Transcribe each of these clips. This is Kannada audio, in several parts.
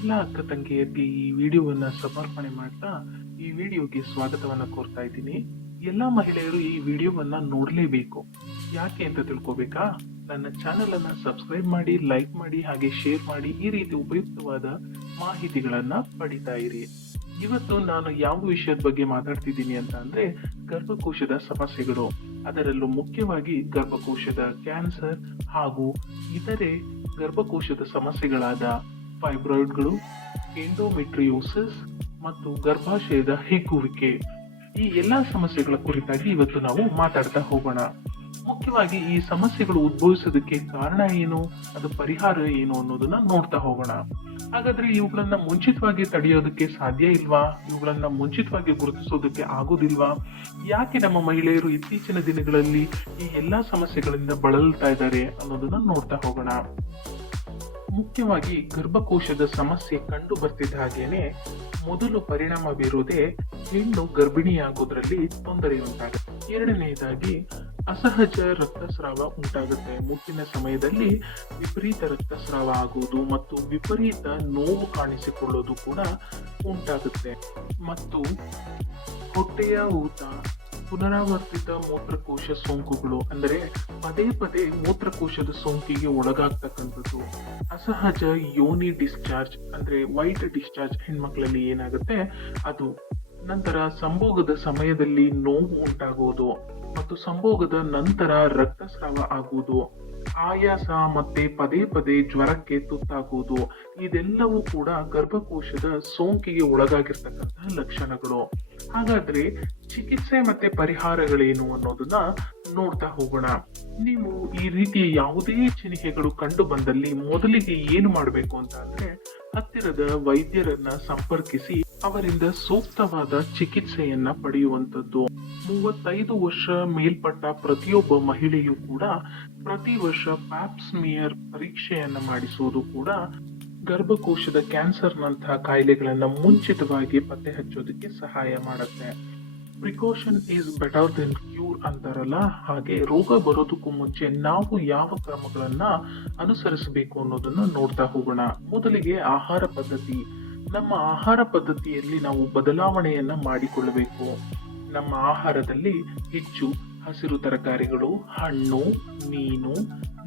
ಎಲ್ಲ ಅಕ್ಕ ತಂಗಿಯರಿಗೆ ಈ ವಿಡಿಯೋವನ್ನ ಸಮರ್ಪಣೆ ಮಾಡ್ತಾ ಈ ವಿಡಿಯೋಗೆ ಸ್ವಾಗತವನ್ನ ಕೋರ್ತಾ ಇದ್ದೀನಿ. ಎಲ್ಲಾ ಮಹಿಳೆಯರು ಈ ವಿಡಿಯೋವನ್ನ ನೋಡ್ಲೇಬೇಕು. ಯಾಕೆ ಅಂತ ತಿಳ್ಕೊಬೇಕಾ? ನನ್ನ ಚಾನೆಲ್ ಅನ್ನ ಸಬ್ಸ್ಕ್ರೈಬ್ ಮಾಡಿ, ಲೈಕ್ ಮಾಡಿ, ಹಾಗೆ ಶೇರ್ ಮಾಡಿ. ಈ ರೀತಿ ಉಪಯುಕ್ತವಾದ ಮಾಹಿತಿಗಳನ್ನ ಪಡಿತಾ ಇರಿ. ಇವತ್ತು ನಾನು ಯಾವ ವಿಷಯದ ಬಗ್ಗೆ ಮಾತಾಡ್ತಿದ್ದೀನಿ ಅಂತ ಅಂದ್ರೆ ಗರ್ಭಕೋಶದ ಸಮಸ್ಯೆಗಳು, ಅದರಲ್ಲೂ ಮುಖ್ಯವಾಗಿ ಗರ್ಭಕೋಶದ ಕ್ಯಾನ್ಸರ್ ಹಾಗೂ ಇತರೆ ಗರ್ಭಕೋಶದ ಸಮಸ್ಯೆಗಳಾದ ಫೈಬ್ರಾಯ್ಡ್ಗಳು, ಎಂಡೋಮೆಟ್ರಿಯೋಸಿಸ್ ಮತ್ತು ಗರ್ಭಾಶಯದ ಹಿಗ್ಗುವಿಕೆ, ಈ ಎಲ್ಲಾ ಸಮಸ್ಯೆಗಳ ಕುರಿತಾಗಿ ಇವತ್ತು ನಾವು ಮಾತಾಡ್ತಾ ಹೋಗೋಣ. ಮುಖ್ಯವಾಗಿ ಈ ಸಮಸ್ಯೆಗಳು ಉದ್ಭವಿಸೋದಕ್ಕೆ ಕಾರಣ ಏನು, ಅದು ಪರಿಹಾರ ಏನು ಅನ್ನೋದನ್ನ ನೋಡ್ತಾ ಹೋಗೋಣ. ಹಾಗಾದ್ರೆ ಇವುಗಳನ್ನ ಮುಂಚಿತವಾಗಿ ತಡೆಯೋದಕ್ಕೆ ಸಾಧ್ಯ ಇಲ್ವಾ? ಇವುಗಳನ್ನ ಮುಂಚಿತವಾಗಿ ಗುರುತಿಸೋದಕ್ಕೆ ಆಗೋದಿಲ್ವಾ? ಯಾಕೆ ನಮ್ಮ ಮಹಿಳೆಯರು ಇತ್ತೀಚಿನ ದಿನಗಳಲ್ಲಿ ಈ ಎಲ್ಲಾ ಸಮಸ್ಯೆಗಳಿಂದ ಬಳಲ್ತಾ ಇದ್ದಾರೆ ಅನ್ನೋದನ್ನ ನೋಡ್ತಾ ಹೋಗೋಣ. ಮುಖ್ಯವಾಗಿ ಗರ್ಭಕೋಶದ ಸಮಸ್ಯೆ ಕಂಡು ಬರ್ತಿದ್ದ ಹಾಗೇನೆ ಮೊದಲು ಪರಿಣಾಮ ಬೀರುವುದೇ ಹೆಣ್ಣು ಗರ್ಭಿಣಿಯಾಗೋದ್ರಲ್ಲಿ ತೊಂದರೆ ಉಂಟಾಗುತ್ತೆ. ಎರಡನೆಯದಾಗಿ ಅಸಹಜ ರಕ್ತಸ್ರಾವ ಉಂಟಾಗುತ್ತೆ. ಮುಟ್ಟಿನ ಸಮಯದಲ್ಲಿ ವಿಪರೀತ ರಕ್ತಸ್ರಾವ ಆಗುವುದು ಮತ್ತು ವಿಪರೀತ ನೋವು ಕಾಣಿಸಿಕೊಳ್ಳೋದು ಕೂಡ ಉಂಟಾಗುತ್ತೆ. ಮತ್ತು ಹೊಟ್ಟೆಯ ಊತ, ಪುನರಾವರ್ತಿತ ಮೂತ್ರಕೋಶ ಸೋಂಕುಗಳು, ಅಂದರೆ ಪದೇ ಪದೇ ಮೂತ್ರಕೋಶದ ಸೋಂಕಿಗೆ ಒಳಗಾಗ್ತಕ್ಕಂಥದ್ದು, ಅಸಹಜ ಯೋನಿ ಡಿಸ್ಚಾರ್ಜ್ ಅಂದ್ರೆ ವೈಟ್ ಡಿಸ್ಚಾರ್ಜ್ ಹೆಣ್ಮಕ್ಳಲ್ಲಿ ಏನಾಗುತ್ತೆ ಅದು, ನಂತರ ಸಂಭೋಗದ ಸಮಯದಲ್ಲಿ ನೋವು ಉಂಟಾಗುವುದು ಮತ್ತು ಸಂಭೋಗದ ನಂತರ ರಕ್ತಸ್ರಾವ ಆಗುವುದು, ಆಯಾಸ ಮತ್ತೆ ಪದೇ ಪದೇ ಜ್ವರಕ್ಕೆ ತುತ್ತಾಗುವುದು, ಇದೆಲ್ಲವೂ ಕೂಡ ಗರ್ಭಕೋಶದ ಸೋಂಕಿಗೆ ಒಳಗಾಗಿರ್ತಕ್ಕಂತಹ ಲಕ್ಷಣಗಳು. ಹಾಗಾದ್ರೆ ಚಿಕಿತ್ಸೆ ಮತ್ತೆ ಪರಿಹಾರಗಳೇನು ಅನ್ನೋದನ್ನ ನೋಡ್ತಾ ಹೋಗೋಣ. ನೀವು ಈ ರೀತಿಯ ಯಾವುದೇ ಚಿಹ್ನೆಗಳು ಕಂಡು ಬಂದಲ್ಲಿ ಮೊದಲಿಗೆ ಏನು ಮಾಡಬೇಕು ಅಂತ ಅಂದ್ರೆ ಹತ್ತಿರದ ವೈದ್ಯರನ್ನ ಸಂಪರ್ಕಿಸಿ ಅವರಿಂದ ಸೂಕ್ತವಾದ ಚಿಕಿತ್ಸೆಯನ್ನ ಪಡೆಯುವಂತದ್ದು. 35 ವರ್ಷ ಮೇಲ್ಪಟ್ಟ ಪ್ರತಿಯೊಬ್ಬ ಮಹಿಳೆಯೂ ಕೂಡ ಪ್ರತಿ ವರ್ಷ ಪ್ಯಾಪ್ಸ್ಮಿಯರ್ ಪರೀಕ್ಷೆಯನ್ನ ಮಾಡಿಸುವುದು ಕೂಡ ಗರ್ಭಕೋಶದ ಕ್ಯಾನ್ಸರ್ನಂತಹ ಕಾಯಿಲೆಗಳನ್ನ ಮುಂಚಿತವಾಗಿ ಪತ್ತೆ ಹಚ್ಚೋದಕ್ಕೆ ಸಹಾಯ ಮಾಡುತ್ತೆ. Precaution is better then cure ಅಂತಾರಲ್ಲ, ಹಾಗೆ ರೋಗ ಬರೋದಕ್ಕೂ ಮುಂಚೆ ನಾವು ಯಾವ ಕ್ರಮಗಳನ್ನ ಅನುಸರಿಸಬೇಕು ಅನ್ನೋದನ್ನ ನೋಡ್ತಾ ಹೋಗೋಣ. ಮೊದಲಿಗೆ ಆಹಾರ ಪದ್ಧತಿ. ನಮ್ಮ ಆಹಾರ ಪದ್ಧತಿಯಲ್ಲಿ ನಾವು ಬದಲಾವಣೆಯನ್ನ ಮಾಡಿಕೊಳ್ಳಬೇಕು. ನಮ್ಮ ಆಹಾರದಲ್ಲಿ ಹೆಚ್ಚು ಹಸಿರು ತರಕಾರಿಗಳು, ಹಣ್ಣು, ಮೀನು,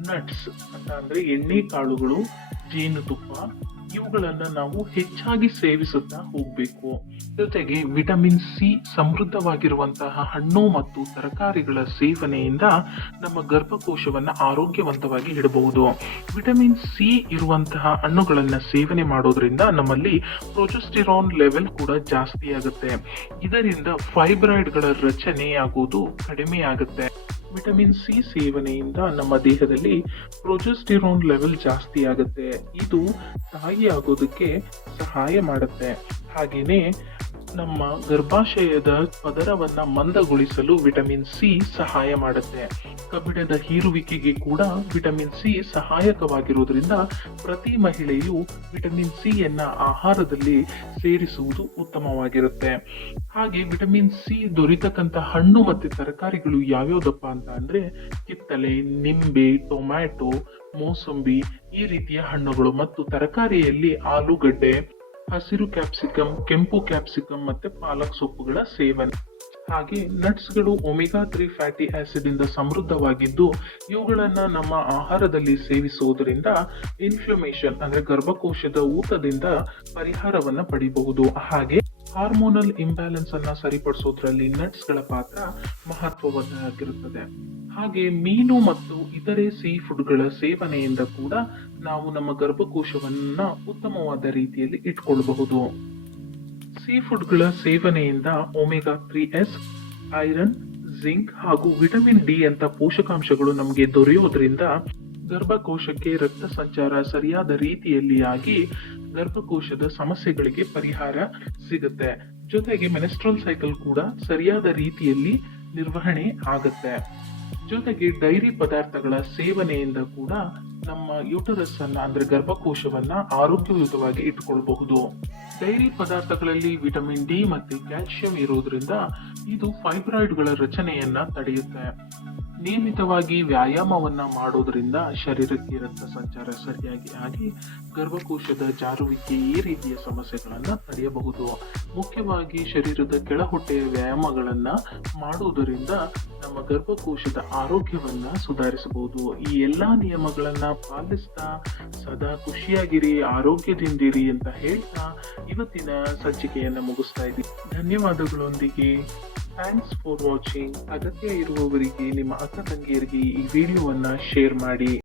ನಟ್ಸ್ ಅಂತ ಅಂದ್ರೆ ಎಣ್ಣೆ ಕಾಳುಗಳು, ಜೇನುತುಪ್ಪ, ಇವುಗಳನ್ನ ನಾವು ಹೆಚ್ಚಾಗಿ ಸೇವಿಸುತ್ತಾ ಹೋಗ್ಬೇಕು. ಜೊತೆಗೆ ವಿಟಮಿನ್ ಸಿ ಸಮೃದ್ಧವಾಗಿರುವಂತಹ ಹಣ್ಣು ಮತ್ತು ತರಕಾರಿಗಳ ಸೇವನೆಯಿಂದ ನಮ್ಮ ಗರ್ಭಕೋಶವನ್ನ ಆರೋಗ್ಯವಂತವಾಗಿ ಇಡಬಹುದು. ವಿಟಮಿನ್ ಸಿ ಇರುವಂತಹ ಹಣ್ಣುಗಳನ್ನ ಸೇವನೆ ಮಾಡೋದ್ರಿಂದ ನಮ್ಮಲ್ಲಿ ಪ್ರೊಜೆಸ್ಟಿರಾನ್ ಲೆವೆಲ್ ಕೂಡ ಜಾಸ್ತಿ ಆಗುತ್ತೆ. ಇದರಿಂದ ಫೈಬ್ರಾಯ್ಡ್ಗಳ ರಚನೆ ಆಗುವುದು ಕಡಿಮೆ ಆಗುತ್ತೆ. ವಿಟಮಿನ್ ಸಿ ಸೇವನೆಯಿಂದ ನಮ್ಮ ದೇಹದಲ್ಲಿ ಪ್ರೊಜೆಸ್ಟಿರಾನ್ ಲೆವೆಲ್ ಜಾಸ್ತಿ ಆಗುತ್ತೆ. ಇದು ತಾಯಿ ಆಗೋದಕ್ಕೆ ಸಹಾಯ ಮಾಡುತ್ತೆ. ಹಾಗೇನೆ ನಮ್ಮ ಗರ್ಭಾಶಯದ ಪದರವನ್ನ ಮಂದಗೊಳಿಸಲು ವಿಟಮಿನ್ ಸಿ ಸಹಾಯ ಮಾಡುತ್ತೆ. ಕಬ್ಬಿಣದ ಹೀರುವಿಕೆಗೆ ಕೂಡ ವಿಟಮಿನ್ ಸಿ ಸಹಾಯಕವಾಗಿರುವುದರಿಂದ ಪ್ರತಿ ಮಹಿಳೆಯು ವಿಟಮಿನ್ ಸಿ ಯನ್ನ ಆಹಾರದಲ್ಲಿ ಸೇರಿಸುವುದು ಉತ್ತಮವಾಗಿರುತ್ತೆ. ಹಾಗೆ ವಿಟಮಿನ್ ಸಿ ದೊರೆತಕ್ಕಂತ ಹಣ್ಣು ಮತ್ತು ತರಕಾರಿಗಳು ಯಾವ್ಯಾವ್ದಪ್ಪ ಅಂತ ಅಂದ್ರೆ ಕಿತ್ತಳೆ, ನಿಂಬೆ, ಟೊಮ್ಯಾಟೊ, ಮೋಸಂಬಿ, ಈ ರೀತಿಯ ಹಣ್ಣುಗಳು ಮತ್ತು ತರಕಾರಿಯಲ್ಲಿ ಆಲೂಗಡ್ಡೆ, ಹಸಿರು ಕ್ಯಾಪ್ಸಿಕಮ್, ಕೆಂಪು ಕ್ಯಾಪ್ಸಿಕಮ್ ಮತ್ತೆ ಪಾಲಕ್ ಸೊಪ್ಪುಗಳ ಸೇವನೆ. ಹಾಗೆ ನಟ್ಸ್ಗಳು ಒಮೆಗಾ 3 ಫ್ಯಾಟಿ ಆಸಿಡ್ ಇಂದ ಸಮೃದ್ಧವಾಗಿದ್ದು ಇವುಗಳನ್ನ ನಮ್ಮ ಆಹಾರದಲ್ಲಿ ಸೇವಿಸುವುದರಿಂದ ಇನ್ಫ್ಲಮೇಷನ್ ಅಂದ್ರೆ ಗರ್ಭಕೋಶದ ಊತದಿಂದ ಪರಿಹಾರವನ್ನ ಪಡೆಯಬಹುದು. ಹಾಗೆ ಹಾರ್ಮೋನಲ್ ಇಂಬ್ಯಾಲೆನ್ಸ್ ಅನ್ನ ಸರಿಪಡಿಸೋದ್ರಲ್ಲಿ ನಟ್ಸ್ಗಳ ಪಾತ್ರ ಮಹತ್ವವಾಗಿರುತ್ತದೆ. ಹಾಗೆ ಮೀನು ಮತ್ತು ಇತರೆ ಸೀ ಫುಡ್ಗಳ ಸೇವನೆಯಿಂದ ಕೂಡ ನಾವು ನಮ್ಮ ಗರ್ಭಕೋಶವನ್ನ ಉತ್ತಮವಾದ ರೀತಿಯಲ್ಲಿ ಇಟ್ಕೊಳ್ಬಹುದು. ಸೀ ಫುಡ್ಗಳ ಸೇವನೆಯಿಂದ ಒಮೆಗಾ 3s, ಐರನ್, ಜಿಂಕ್ ಹಾಗೂ ವಿಟಮಿನ್ ಡಿ ಅಂತ ಪೋಷಕಾಂಶಗಳು ನಮಗೆ ದೊರೆಯೋದ್ರಿಂದ ಗರ್ಭಕೋಶಕ್ಕೆ ರಕ್ತ ಸಂಚಾರ ಸರಿಯಾದ ರೀತಿಯಲ್ಲಿ ಆಗಿ ಗರ್ಭಕೋಶದ ಸಮಸ್ಯೆಗಳಿಗೆ ಪರಿಹಾರ ಸಿಗುತ್ತೆ. ಜೊತೆಗೆ ಮೆನ್ಸ್ಟ್ರಲ್ ಸೈಕಲ್ ಕೂಡ ಸರಿಯಾದ ರೀತಿಯಲ್ಲಿ ನಿರ್ವಹಣೆ ಆಗುತ್ತೆ. ಜೊತೆಗೆ ಡೈರಿ ಪದಾರ್ಥಗಳ ಸೇವನೆಯಿಂದ ಕೂಡ ನಮ್ಮ ಯೂಟರಸ್ ಅನ್ನ ಅಂದ್ರೆ ಗರ್ಭಕೋಶವನ್ನ ಆರೋಗ್ಯಯುತವಾಗಿ ಇಟ್ಕೊಳ್ಬಹುದು. ಡೈರಿ ಪದಾರ್ಥಗಳಲ್ಲಿ ವಿಟಮಿನ್ ಡಿ ಮತ್ತು ಕ್ಯಾಲ್ಸಿಯಂ ಇರೋದ್ರಿಂದ ಇದು ಫೈಬ್ರಾಯ್ಡ್ಗಳ ರಚನೆಯನ್ನ ತಡೆಯುತ್ತೆ. ನಿಯಮಿತವಾಗಿ ವ್ಯಾಯಾಮವನ್ನ ಮಾಡೋದ್ರಿಂದ ಶರೀರಕ್ಕೆ ರಕ್ತ ಸಂಚಾರ ಸರಿಯಾಗಿ ಆಗಿ ಗರ್ಭಕೋಶದ ಜಾರುವಿಕೆ ಈ ರೀತಿಯ ಸಮಸ್ಯೆಗಳನ್ನ ತಡೆಯಬಹುದು. ಮುಖ್ಯವಾಗಿ ಶರೀರದ ಕೆಳಹೊಟ್ಟೆಯ ವ್ಯಾಯಾಮಗಳನ್ನ ಮಾಡುವುದರಿಂದ ನಮ್ಮ ಗರ್ಭಕೋಶದ ಆರೋಗ್ಯವನ್ನ ಸುಧಾರಿಸಬಹುದು. ಈ ಎಲ್ಲಾ ನಿಯಮಗಳನ್ನ ಪಾಲಿಸ್ತಾ ಸದಾ ಖುಷಿಯಾಗಿರಿ, ಆರೋಗ್ಯದಿಂದಿರಿ ಅಂತ ಹೇಳ್ತಾ ಇವತ್ತಿನ ಸಂಚಿಕೆಯನ್ನ ಮುಗಿಸ್ತಾ ಇದ್ದೀನಿ. ಧನ್ಯವಾದಗಳೊಂದಿಗೆ ಥ್ಯಾಂಕ್ಸ್ ಫಾರ್ ವಾಚಿಂಗ್. ಅಗತ್ಯ ಇರುವವರಿಗೆ, ನಿಮ್ಮ ಅಕ್ಕ ತಂಗಿಯರಿಗೆ ಈ ವಿಡಿಯೋವನ್ನ ಶೇರ್ ಮಾಡಿ.